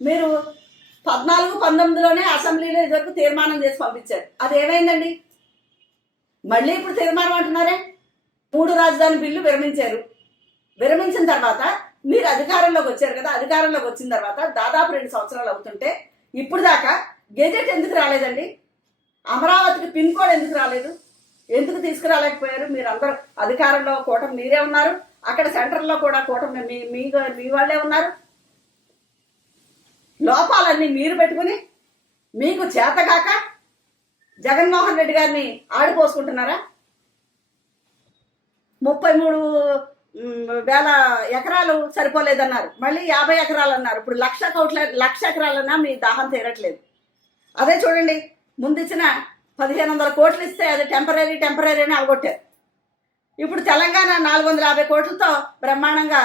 మీరు 14-19లోనే అసెంబ్లీలో ఇదివరకు తీర్మానం చేసి పంపించారు. అది ఏమైందండి? మళ్ళీ ఇప్పుడు తీర్మానం అంటున్నారే. 3 రాజధాని బిల్లు విరమించారు. విరమించిన తర్వాత మీరు అధికారంలోకి వచ్చారు కదా, అధికారంలోకి వచ్చిన తర్వాత దాదాపు 2 సంవత్సరాలు అవుతుంటే ఇప్పుడు దాకా గెజెట్ ఎందుకు రాలేదండి? అమరావతికి పిన్ కోడ్ ఎందుకు రాలేదు? ఎందుకు తీసుకురాలేకపోయారు? మీరు అందరూ అధికారంలో కూటమి మీరే ఉన్నారు, అక్కడ సెంటర్లో కూడా కూటమి మీ వాళ్ళే ఉన్నారు. లోపాలన్నీ మీరు పెట్టుకుని మీకు చేతగాక జగన్మోహన్ రెడ్డి గారిని ఆడిపోసుకుంటున్నారా? 33,000 ఎకరాలు సరిపోలేదన్నారు, మళ్ళీ 50 ఎకరాలు అన్నారు. ఇప్పుడు 1,00,000 ఎకరాలన్నా మీ దాహం తీరట్లేదు. అదే చూడండి, ముందు ఇచ్చిన 1,500 కోట్లు ఇస్తే అది టెంపరీ అని అవగొట్టారు. ఇప్పుడు తెలంగాణ 450 కోట్లతో బ్రహ్మాండంగా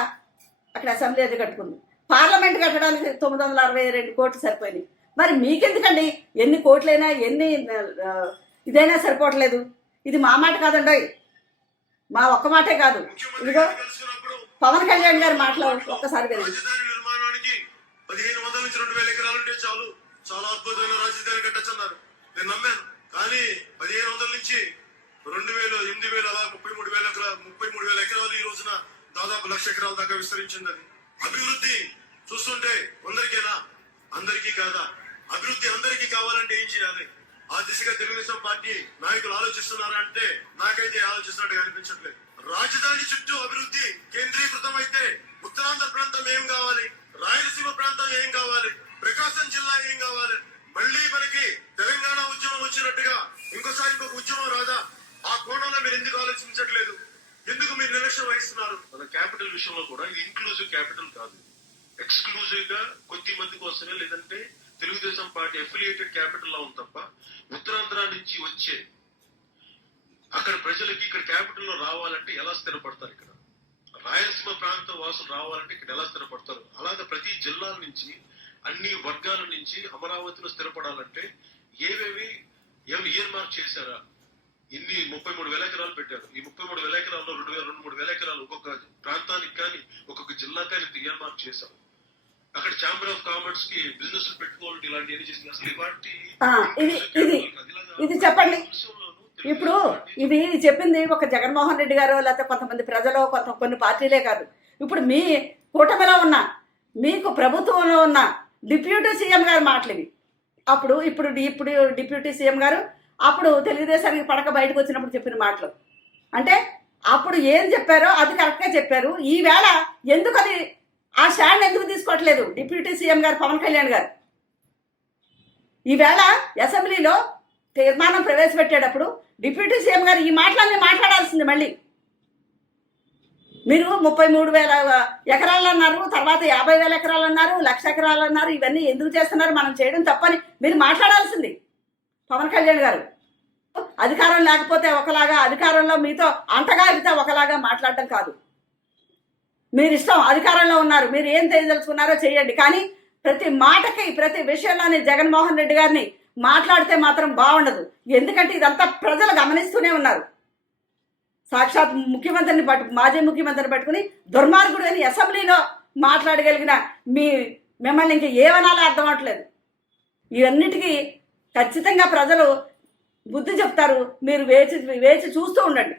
అక్కడ అసెంబ్లీ అది కట్టుకుంది. పార్లమెంట్ కట్టడానికి 962 కోట్లు సరిపోయినాయి. మరి మీకెందుకండి ఎన్ని కోట్లైనా ఎన్ని ఇదైనా సరిపోవట్లేదు? ఇది మా మాట కాదండి, మా ఒక్క మాటే కాదు. ఇదిగో పవన్ కళ్యాణ్ గారు మాట్లాడు ఒక్కసారి వినండి. 1500 నుంచి 2000 ఎకరాలు ఉంటే చాలు, చాలా అద్భుతమైన రాజధాని కట్టచ్చన్నారు. నేను నమ్మాను. కానీ 1500 నుంచి 2000, 8000 అలా 33,000 ఎకరాలు ఈ రోజున దాదాపు 1,00,000 ఎకరాల దాకా విస్తరించింది. అది అభివృద్ధి చూస్తుంటే కొందరికేనా? అందరికీ కాదా? అభివృద్ధి అందరికీ కావాలంటే ఏం చేయాలి? ఆ దిశగా తెలుగుదేశం పార్టీ నాయకులు ఆలోచిస్తున్నారా అంటే నాకైతే ఆలోచిస్తున్నట్టు అనిపించట్లేదు. రాజధాని చుట్టూ అభివృద్ధి కేంద్రీకృతం అయితే ఉత్తరాంధ్ర ప్రాంతం ఏం కావాలి, రాయలసీమ ప్రాంతం ఏం కావాలి, ప్రకాశం జిల్లా ఏం కావాలి? మళ్ళీ మనకి తెలంగాణ ఉద్యమం వచ్చినట్టుగా ఇంకోసారి ఇంకొక ఉద్యమం రాదా? ఆ కోణంలో మీరు ఎందుకు ఆలోచించట్లేదు? ఎందుకు మీరు నిర్లక్ష్యం వహిస్తున్నారు? మన క్యాపిటల్ విషయంలో కూడా ఇది ఇంక్లూజివ్ క్యాపిటల్ కాదు, ఎక్స్క్లూజివ్ గా కొద్ది మంది కోసమే, లేదంటే తెలుగుదేశం పార్టీ అఫిలియేటెడ్ క్యాపిటల్ లా ఉంది తప్ప ఉత్తరాంధ్ర నుంచి వచ్చే అక్కడ ప్రజలకి ఇక్కడ క్యాపిటల్ లో రావాలంటే ఎలా స్థిరపడతారు? ఇక్కడ రాయలసీమ ప్రాంత వాసులు రావాలంటే ఇక్కడ ఎలా స్థిరపడతారు? అలాగే ప్రతి జిల్లాల నుంచి అన్ని వర్గాల నుంచి అమరావతిలో స్థిరపడాలంటే ఏవేవి ఇయర్ మార్క్ చేశారా? ఇన్ని 33,000 ఎకరాలు పెట్టారు. ఈ 33,000 ఎకరాల్లో 2,000-3,000 ఎకరాలు ఒక్కొక్క ప్రాంతానికి కానీ ఒక్కొక్క జిల్లా కానీ ఇయర్ మార్క్ చేశారు. అక్కడ ఛాంబర్ ఆఫ్ కామర్స్ కి బిజినెస్ పెట్టుకోవాలి, ఇలాంటి చేసింది. అసలు ఇలాంటి ఇది చెప్పండి. ఇప్పుడు ఇది చెప్పింది ఒక జగన్మోహన్ రెడ్డి గారు, లేకపోతే కొంతమంది ప్రజలు, కొన్ని పార్టీలే కాదు. ఇప్పుడు మీ కూటమిలో ఉన్న, మీకు ప్రభుత్వంలో ఉన్న డిప్యూటీ సీఎం గారు మాటలు ఇవి. ఇప్పుడు డిప్యూటీ సీఎం గారు అప్పుడు తెలుగుదేశానికి పడక బయటకు వచ్చినప్పుడు చెప్పిన మాటలు. అంటే అప్పుడు ఏం చెప్పారో అది కరెక్ట్గా చెప్పారు. ఈవేళ ఎందుకు అది ఆ స్టాండ్ ఎందుకు తీసుకోవట్లేదు డిప్యూటీ సీఎం గారు పవన్ కళ్యాణ్ గారు? ఈవేళ అసెంబ్లీలో తీర్మానం ప్రవేశపెట్టేటప్పుడు డిప్యూటీ సీఎం గారు ఈ మాటలన్నీ మాట్లాడాల్సింది. మళ్ళీ మీరు 33,000 ఎకరాలు అన్నారు, తర్వాత 50,000 ఎకరాలు అన్నారు, 1,00,000 ఎకరాలు అన్నారు. ఇవన్నీ ఎందుకు చేస్తున్నారు? మనం చేయడం తప్పని మీరు మాట్లాడాల్సింది పవన్ కళ్యాణ్ గారు. అధికారం లేకపోతే ఒకలాగా, అధికారంలో మీతో అంతగా అయితే ఒకలాగా మాట్లాడటం కాదు. మీరు ఇష్టం, అధికారంలో ఉన్నారు, మీరు ఏం తెలియదలుచుకున్నారో చేయండి. కానీ ప్రతి మాటకి, ప్రతి విషయంలోని జగన్మోహన్ రెడ్డి గారిని మాట్లాడితే మాత్రం బాగుండదు. ఎందుకంటే ఇదంతా ప్రజలు గమనిస్తూనే ఉన్నారు. సాక్షాత్ ముఖ్యమంత్రిని మాజీ ముఖ్యమంత్రిని పట్టుకుని దుర్మార్గుడు అని అసెంబ్లీలో మాట్లాడగలిగిన మిమ్మల్ని ఇంక ఏమనాలో అర్థం అవట్లేదు. ఇవన్నిటికీ ఖచ్చితంగా ప్రజలు బుద్ధి చెప్తారు. మీరు వేచి చూస్తూ ఉండండి.